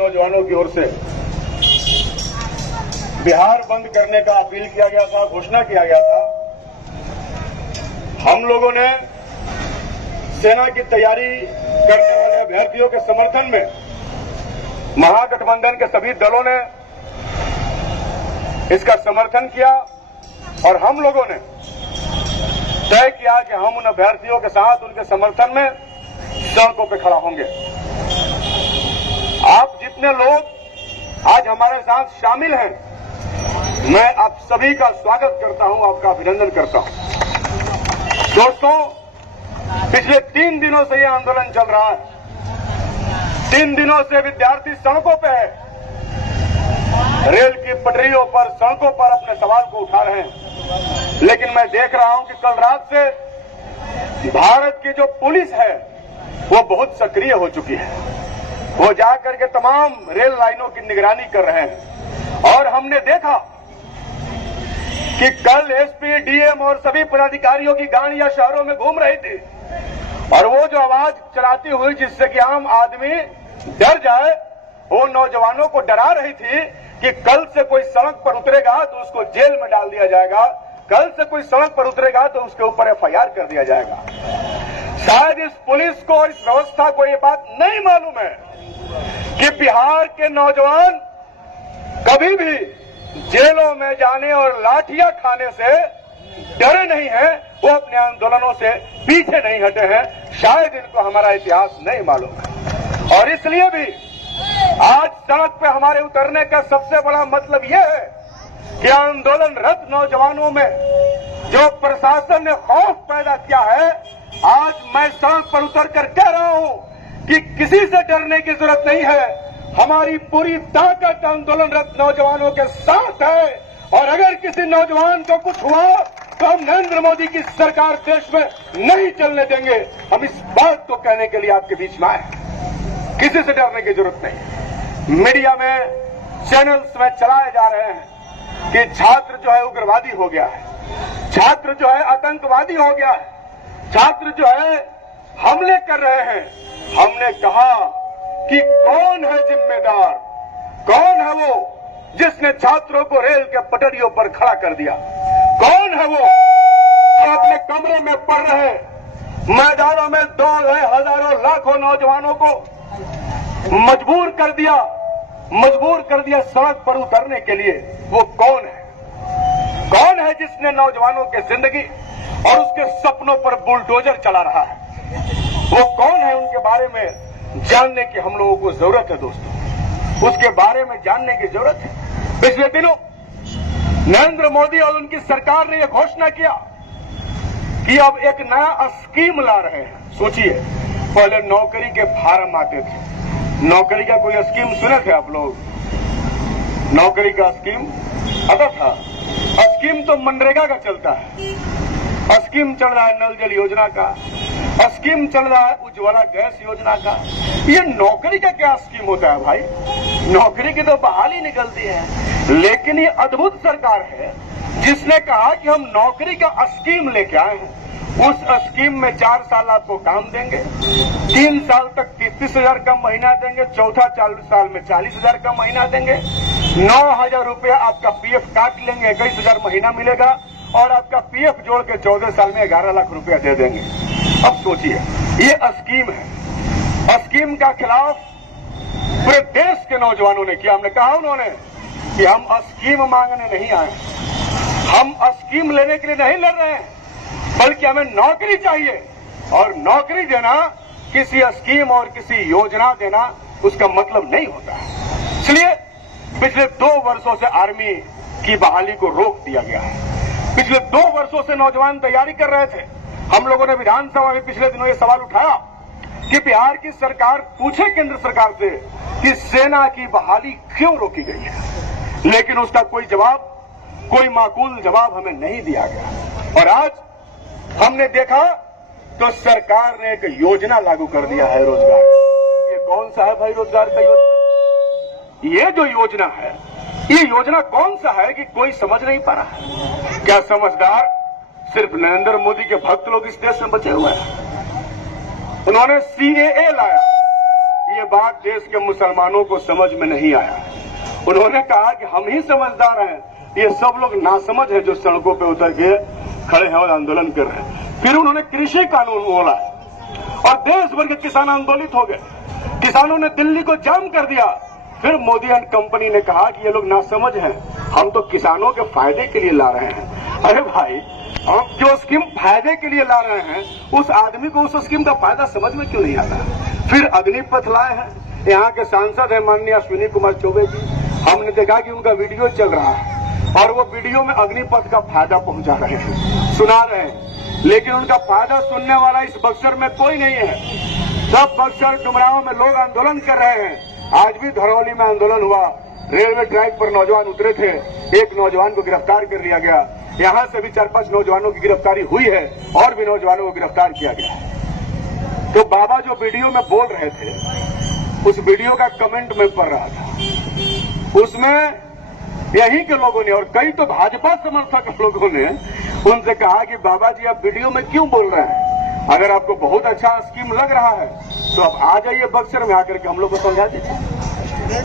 नौजवानों की ओर से बिहार बंद करने का अपील किया गया था, घोषणा किया गया था। हम लोगों ने सेना की तैयारी करने वाले अभ्यर्थियों के समर्थन में महागठबंधन के सभी दलों ने इसका समर्थन किया और हम लोगों ने तय किया कि हम उन अभ्यर्थियों के साथ उनके समर्थन में सड़कों पर खड़ा होंगे। आप जितने लोग आज हमारे साथ शामिल हैं, मैं आप सभी का स्वागत करता हूं, आपका अभिनंदन करता हूं। दोस्तों, पिछले 3 दिनों से यह आंदोलन चल रहा है। 3 दिनों से विद्यार्थी सड़कों पे है, रेल की पटरियों पर, सड़कों पर अपने सवाल को उठा रहे हैं। लेकिन मैं देख रहा हूं कि कल रात से भारत की जो पुलिस है वो बहुत सक्रिय हो चुकी है। वो जाकर के तमाम रेल लाइनों की निगरानी कर रहे हैं और हमने देखा कि कल एसपी, डीएम और सभी पदाधिकारियों की गाड़ियां शहरों में घूम रही थी और वो जो आवाज चलाती हुई जिससे कि आम आदमी डर जाए, वो नौजवानों को डरा रही थी कि कल से कोई सड़क पर उतरेगा तो उसको जेल में डाल दिया जाएगा, कल से कोई सड़क पर उतरेगा तो उसके ऊपर एफआईआर कर दिया जाएगा। शायद इस पुलिस को और इस व्यवस्था को ये बात नहीं मालूम है कि बिहार के नौजवान कभी भी जेलों में जाने और लाठियां खाने से डरे नहीं हैं, वो अपने आंदोलनों से पीछे नहीं हटे हैं। शायद इनको हमारा इतिहास नहीं मालूम है और इसलिए भी आज सड़क पे हमारे उतरने का सबसे बड़ा मतलब यह है कि आंदोलनरत नौजवानों में जो प्रशासन ने खौफ पैदा किया है, आज मैं सड़क पर उतर कर कह रहा हूं कि किसी से डरने की जरूरत नहीं है। हमारी पूरी ताकत आंदोलनरत नौजवानों के साथ है और अगर किसी नौजवान को कुछ हुआ तो हम नरेंद्र मोदी की सरकार देश में नहीं चलने देंगे। हम इस बात को कहने के लिए आपके बीच में आए, किसी से डरने की जरूरत नहीं। मीडिया में, चैनल्स में चलाए जा रहे हैं कि छात्र जो है उग्रवादी हो गया है, छात्र जो है आतंकवादी हो गया है, छात्र जो है हमले कर रहे हैं। हमने कहा कि कौन है जिम्मेदार, कौन है वो जिसने छात्रों को रेल के पटरियों पर खड़ा कर दिया? कौन है वो जो अपने कमरे में पढ़ रहे मैदानों में दौड़ रहे हजारों लाखों नौजवानों को मजबूर कर दिया सड़क पर उतरने के लिए? वो कौन है? कौन है जिसने नौजवानों की जिंदगी और उसके सपनों पर बुलडोजर चला रहा है? वो कौन है? उनके बारे में जानने की हम लोगों को जरूरत है दोस्तों, उसके बारे में जानने की जरूरत है। पिछले दिनों नरेंद्र मोदी और उनकी सरकार ने यह घोषणा किया कि अब एक नया स्कीम ला रहे हैं। सोचिए, पहले नौकरी के फार्म आते थे। नौकरी का कोई स्कीम सुने थे आप लोग? नौकरी का स्कीम आता था? स्कीम तो मनरेगा का चलता है, स्कीम चल रहा है नल जल योजना का, स्कीम चल रहा है उज्ज्वला गैस योजना का। ये नौकरी का क्या स्कीम होता है भाई? नौकरी की तो बहाली निकलती है। लेकिन ये अद्भुत सरकार है जिसने कहा कि हम नौकरी का स्कीम लेके आए हैं। उस स्कीम में 4 साल आपको काम देंगे, 3 साल तक 33,000 का महीना देंगे, चौथा 4 साल में 40,000 का महीना देंगे, 9,000 रुपया आपका पीएफ काट लेंगे, 21,000 महीना मिलेगा और आपका पीएफ जोड़ के 14 साल में 11 लाख रुपया दे देंगे। अब सोचिए, ये स्कीम है। स्कीम का खिलाफ पूरे देश के नौजवानों ने किया। हमने कहा उन्होंने कि हम स्कीम मांगने नहीं आए, हम स्कीम लेने के लिए नहीं लड़ रहे हैं, बल्कि हमें नौकरी चाहिए। और नौकरी देना, किसी स्कीम और किसी योजना देना, उसका मतलब नहीं होता है। इसलिए पिछले 2 वर्षों से आर्मी की बहाली को रोक दिया गया है। पिछले 2 वर्षों से नौजवान तैयारी कर रहे थे। हम लोगों ने विधानसभा में पिछले दिनों ये सवाल उठाया कि बिहार की सरकार पूछे केंद्र सरकार से कि सेना की बहाली क्यों रोकी गई है, लेकिन उसका कोई जवाब, कोई माकूल जवाब हमें नहीं दिया गया। और आज हमने देखा तो सरकार ने एक योजना लागू कर दिया है, रोजगार। ये कौन सा है भाई रोजगार का योजना? ये जो योजना है, ये योजना कौन सा है कि कोई समझ नहीं पा रहा है? क्या समझदार सिर्फ नरेंद्र मोदी के भक्त लोग इस देश में बचे हुए हैं? उन्होंने सीएए लाया। ये ये बात देश के मुसलमानों को समझ में नहीं आया। उन्होंने कहा कि हम ही समझदार हैं, ये सब लोग नासमझ हैं जो सड़कों पे उतर के खड़े हैं और आंदोलन कर रहे हैं। फिर उन्होंने कृषि कानून बोला और देश भर के किसान आंदोलित हो गए। किसानों ने दिल्ली को जाम कर दिया। फिर मोदी एंड कंपनी ने कहा कि ये लोग नासमझ हैं, हम तो किसानों के फायदे के लिए ला रहे हैं। अरे भाई, हम जो स्कीम फायदे के लिए ला रहे हैं, उस आदमी को उस स्कीम का फायदा समझ में क्यों नहीं आता? फिर अग्निपथ लाए हैं। यहाँ के सांसद है माननीय अश्विनी कुमार चौबे जी, हमने देखा कि उनका वीडियो चल रहा है और वो वीडियो में अग्निपथ का फायदा पहुंचा रहे हैं, सुना रहे हैं, लेकिन उनका फायदा सुनने वाला इस बक्सर में कोई नहीं है। सब बक्सर डुमरांव में लोग आंदोलन कर रहे हैं। आज भी धरौली में आंदोलन हुआ, रेलवे ट्रैक पर नौजवान उतरे थे, एक नौजवान को गिरफ्तार कर लिया गया। यहाँ से भी 4-5 नौजवानों की गिरफ्तारी हुई है और भी नौजवानों को गिरफ्तार किया गया। तो बाबा जो वीडियो में बोल रहे थे, उस वीडियो का कमेंट में पढ़ रहा था, उसमें यहीं के लोगों ने और कई तो भाजपा समर्थक लोगों ने उनसे कहा कि बाबा जी आप वीडियो में क्यों बोल रहे हैं? अगर आपको बहुत अच्छा स्कीम लग रहा है तो आप आ जाइए बक्सर में, आकर के हम लोग को समझा दीजिए।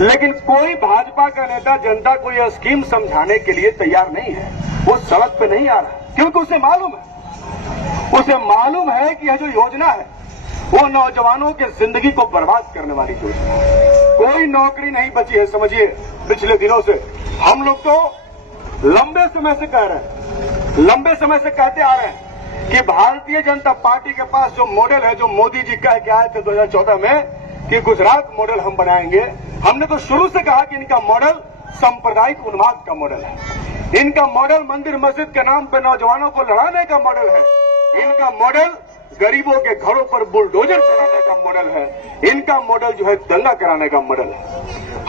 लेकिन कोई भाजपा का नेता जनता को यह स्कीम समझाने के लिए तैयार नहीं है। वो सड़क पे नहीं आ रहा क्योंकि उसे मालूम है कि यह जो योजना है वो नौजवानों के जिंदगी को बर्बाद करने वाली योजना है। कोई नौकरी नहीं बची है। समझिए, पिछले दिनों से हम लोग तो लंबे समय से कहते आ रहे हैं कि भारतीय जनता पार्टी के पास जो मॉडल है, जो मोदी जी कह के आए थे 2014 में कि गुजरात मॉडल हम बनाएंगे, हमने तो शुरू से कहा कि इनका मॉडल सांप्रदायिक उन्माद का मॉडल है। इनका मॉडल मंदिर मस्जिद के नाम पर नौजवानों को लड़ाने का मॉडल है। इनका मॉडल गरीबों के घरों पर बुलडोजर चलाने का मॉडल है। इनका मॉडल जो है दंगा कराने का मॉडल है।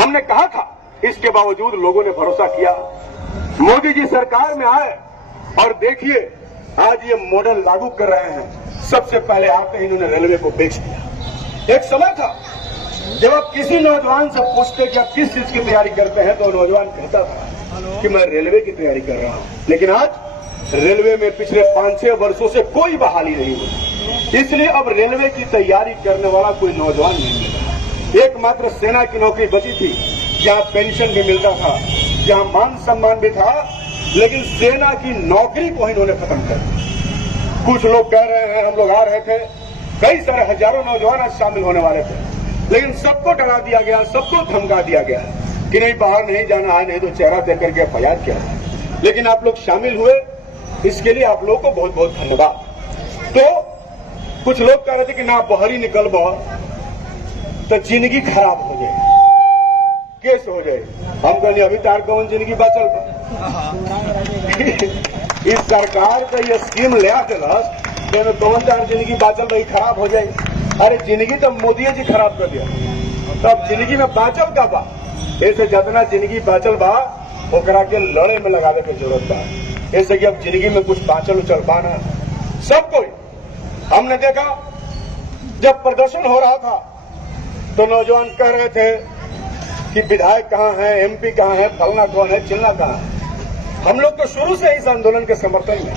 हमने कहा था, इसके बावजूद लोगों ने भरोसा किया। मोदी जी सरकार में आए और देखिए आज ये मॉडल लागू कर रहे हैं। सबसे पहले आते ही इन्होंने रेलवे को बेच दिया। एक समय था जब आप किसी नौजवान से पूछते कि आप किस चीज की तैयारी करते हैं तो नौजवान कहता था कि मैं रेलवे की तैयारी कर रहा हूं। लेकिन आज रेलवे में पिछले 5-6 वर्षों से कोई बहाली नहीं हुई, इसलिए अब रेलवे की तैयारी करने वाला कोई नौजवान नहीं मिला। एकमात्र सेना की नौकरी बची थी, जहां पेंशन भी मिलता था, जहां मान सम्मान भी था, लेकिन सेना की नौकरी को इन्होंने खत्म कर दिया। कुछ लोग कह रहे हैं, हम लोग आ रहे थे, कई सारे हजारों नौजवान आज शामिल होने वाले थे, लेकिन सबको डरा दिया गया, सबको धमका दिया गया कि नहीं बाहर नहीं जाना है, नहीं तो चेहरा देख करके एफआईआर किया। लेकिन आप लोग शामिल हुए, इसके लिए आप लोगों को बहुत बहुत धन्यवाद। तो कुछ लोग कह रहे थे कि ना बहरी निकल तो जिंदगी खराब हो जाए, केस हो जाए। हम कहने अभी तार कौन जिंदगी बचल बा। इस सरकार का ये स्कीम ले आलस कौन तार जिंदगी बाचल भाई खराब हो जाए। अरे जिंदगी तो मोदी जी खराब कर दिया, तो अब जिंदगी में बाचल का बा। ऐसे जितना जिंदगी बाचल बा ओकरा के लड़े में लगाने की जरूरत बा। ऐसे कि अब जिंदगी में कुछ बाचल उचल पाना सब कोई। हमने देखा जब प्रदर्शन हो रहा था तो नौजवान कह रहे थे कि विधायक कहाँ है, एमपी कहाँ है, फलना कौन है, चिल्ला कहाँ है। हम लोग तो शुरू से इस आंदोलन के समर्थन में।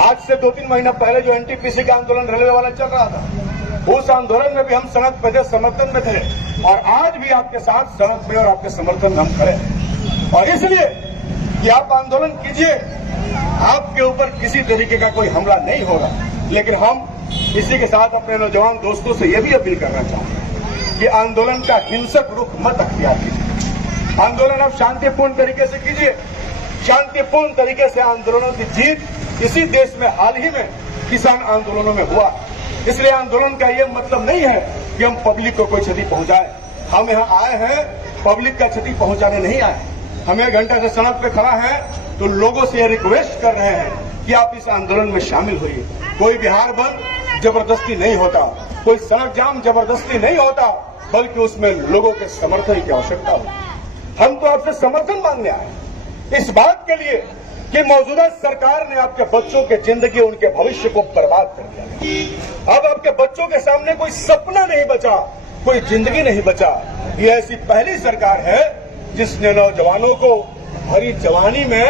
आज से 2-3 महीना पहले जो एनटीपीसी का आंदोलन रेलवे वाला चल रहा था, उस आंदोलन में भी हम सड़क पे समर्थन में थे और आज भी आपके साथ सड़क पे और आपके समर्थन में हम खड़े हैं। और इसलिए कि आप आंदोलन कीजिए, आपके ऊपर किसी तरीके का कोई हमला नहीं होगा। लेकिन हम इसी के साथ अपने नौजवान दोस्तों से यह भी अपील करना चाहते हैं कि आंदोलन का हिंसक रुख मत अख्तियार कीजिए। आंदोलन आप शांतिपूर्ण तरीके से कीजिए। शांतिपूर्ण तरीके से आंदोलनों की जीत इसी देश में हाल ही में किसान आंदोलनों में हुआ। इसलिए आंदोलन का ये मतलब नहीं है कि हम पब्लिक को कोई क्षति पहुंचाए। हम यहाँ आए हैं पब्लिक का क्षति पहुंचाने नहीं आए। हम 1 घंटा से सड़क पे खड़ा है तो लोगों से ये रिक्वेस्ट कर रहे हैं कि आप इस आंदोलन में शामिल होइए। कोई बिहार बंद जबरदस्ती नहीं होता, कोई सड़क जाम जबरदस्ती नहीं होता, बल्कि उसमें लोगों के समर्थन की आवश्यकता होती। हम तो आपसे समर्थन मांगने आए इस बात के लिए कि मौजूदा सरकार ने आपके बच्चों के जिंदगी, उनके भविष्य को बर्बाद कर दिया। अब आपके बच्चों के सामने कोई सपना नहीं बचा, कोई जिंदगी नहीं बचा। ये ऐसी पहली सरकार है जिसने नौजवानों को भरी जवानी में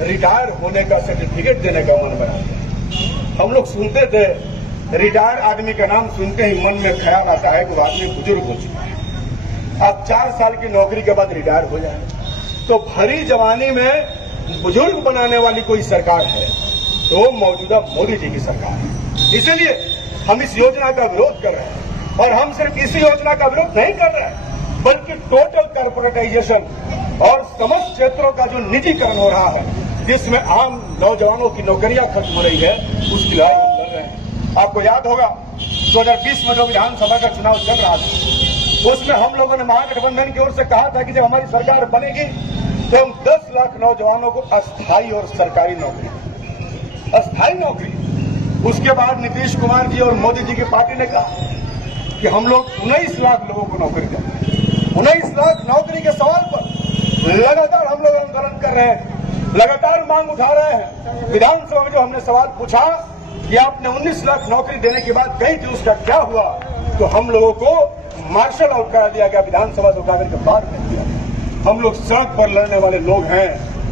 रिटायर होने का सर्टिफिकेट देने का मन बना दिया। हम लोग सुनते थे रिटायर्ड आदमी का नाम सुनते ही मन में ख्याल आता है कि वो आदमी बुजुर्ग हो चुका है, अब 4 साल की नौकरी के बाद रिटायर हो जाए। तो भरी जवानी में बुजुर्ग बनाने वाली कोई सरकार है तो मौजूदा मोदी जी की सरकार है। इसलिए हम इस योजना का विरोध कर रहे हैं, और हम सिर्फ इस योजना का विरोध नहीं कर रहे हैं बल्कि टोटल कॉर्पोरेटाइजेशन और समस्त क्षेत्रों का जो निजीकरण हो रहा है, जिसमें आम नौजवानों की नौकरियां खत्म हो रही है, उसकी लड़ाई हम लड़ रहे हैं। आपको याद होगा 2020 में जो विधानसभा का चुनाव चल रहा था, उसमें हम लोगों ने महागठबंधन की ओर से कहा था कि जब हमारी सरकार बनेगी तो हम 10 लाख नौजवानों को अस्थायी और सरकारी नौकरी। उसके बाद नीतीश कुमार जी और मोदी जी की पार्टी ने कहा कि हम लोग 19 लाख लोगों को नौकरी देंगे। 19 लाख नौकरी के सवाल पर लगातार हम लोग आंदोलन कर रहे हैं, लगातार मांग उठा रहे हैं। विधानसभा में जो हमने सवाल पूछा कि आपने 19 लाख नौकरी देने के बाद कही थी, उसका क्या हुआ, तो हम लोगों को मार्शल आउट करा दिया गया, विधानसभा से उठाकर के बाहर कर दिया। हम लोग सड़क पर लड़ने वाले लोग हैं।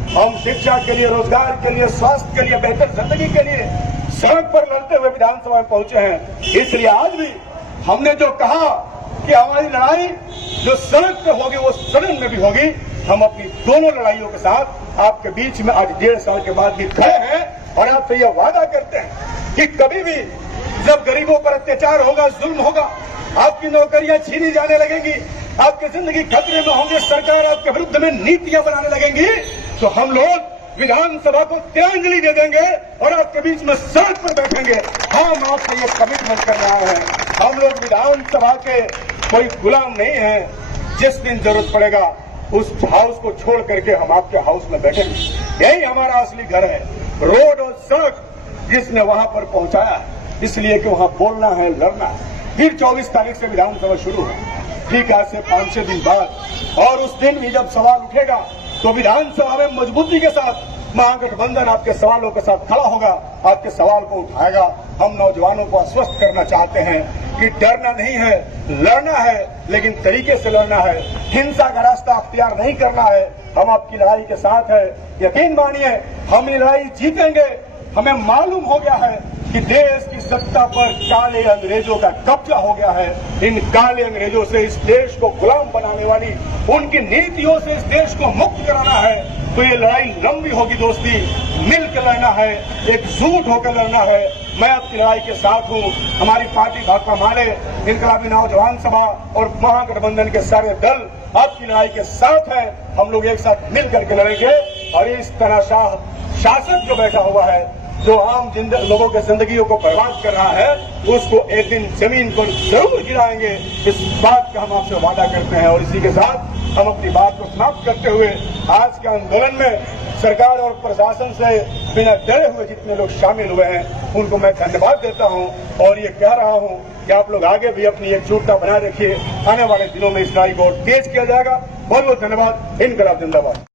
हम शिक्षा के लिए, रोजगार के लिए, स्वास्थ्य के लिए, बेहतर जिंदगी के लिए सड़क पर लड़ते हुए विधानसभा में पहुंचे हैं। इसलिए आज भी हमने जो कहा कि हमारी लड़ाई जो सड़क पे होगी वो सदन में भी होगी, हम अपनी दोनों लड़ाइयों के साथ आपके बीच में आज 1.5 साल के बाद भी खड़े हैं और आपसे यह वादा करते हैं कि कभी भी जब गरीबों पर अत्याचार होगा, जुल्म होगा, आपकी नौकरियां छीनी जाने लगेंगी, आपकी जिंदगी खतरे में होंगे, सरकार आपके विरुद्ध में नीतियां बनाने लगेंगी, तो हम लोग विधानसभा को तिलांजलि दे देंगे और आपके बीच में सड़क पर बैठेंगे। हम आपसे ये कमिटमेंट कर रहे हैं। हम लोग विधानसभा के कोई गुलाम नहीं है। जिस दिन जरूरत पड़ेगा उस हाउस को छोड़ करके हम आपके हाउस में बैठेंगे। यही हमारा असली घर है, रोड और सड़क जिसने वहां पर पहुंचाया है, इसलिए कि वहां बोलना है, लड़ना है। फिर 24 तारीख से विधानसभा शुरू है, ठीक है, से 5-6 दिन बाद, और उस दिन भी जब सवाल उठेगा तो विधानसभा में मजबूती के साथ महागठबंधन आपके सवालों के साथ खड़ा होगा, आपके सवाल को उठाएगा। हम नौजवानों को आश्वस्त करना चाहते हैं कि डरना नहीं है, लड़ना है, लेकिन तरीके से लड़ना है, हिंसा का रास्ता अख्तियार नहीं करना है। हम आपकी लड़ाई के साथ है, यकीन मानिए हम ये लड़ाई जीतेंगे। हमें मालूम हो गया है कि देश की सत्ता पर काले अंग्रेजों का कब्जा हो गया है। इन काले अंग्रेजों से इस देश को गुलाम बनाने वाली उनकी नीतियों से इस देश को मुक्त कराना है। तो ये लड़ाई लंबी होगी दोस्ती, मिलकर लड़ना है, एकजुट होकर लड़ना है। मैं आपकी लड़ाई के साथ हूँ। हमारी पार्टी भाकपा माले, इनकलाबी नौजवान सभा और महागठबंधन के सारे दल आपकी लड़ाई के साथ है। हम लोग एक साथ मिल करके लड़ेंगे और इस तनाशाह शासक जो बैठा हुआ है, जो आम लोगों के जिंदगियों को बर्बाद कर रहा है, उसको एक दिन जमीन पर जरूर गिराएंगे। इस बात का हम आपसे वादा करते हैं। और इसी के साथ हम अपनी बात को समाप्त करते हुए आज के आंदोलन में सरकार और प्रशासन से बिना डरे हुए जितने लोग शामिल हुए हैं उनको मैं धन्यवाद देता हूं और ये कह रहा हूं कि आप लोग आगे भी अपनी एकजुटता बनाए रखिए। आने वाले दिनों में इस लड़ाई को तेज किया जाएगा। बहुत बहुत धन्यवाद। इनकलाब जिंदाबाद।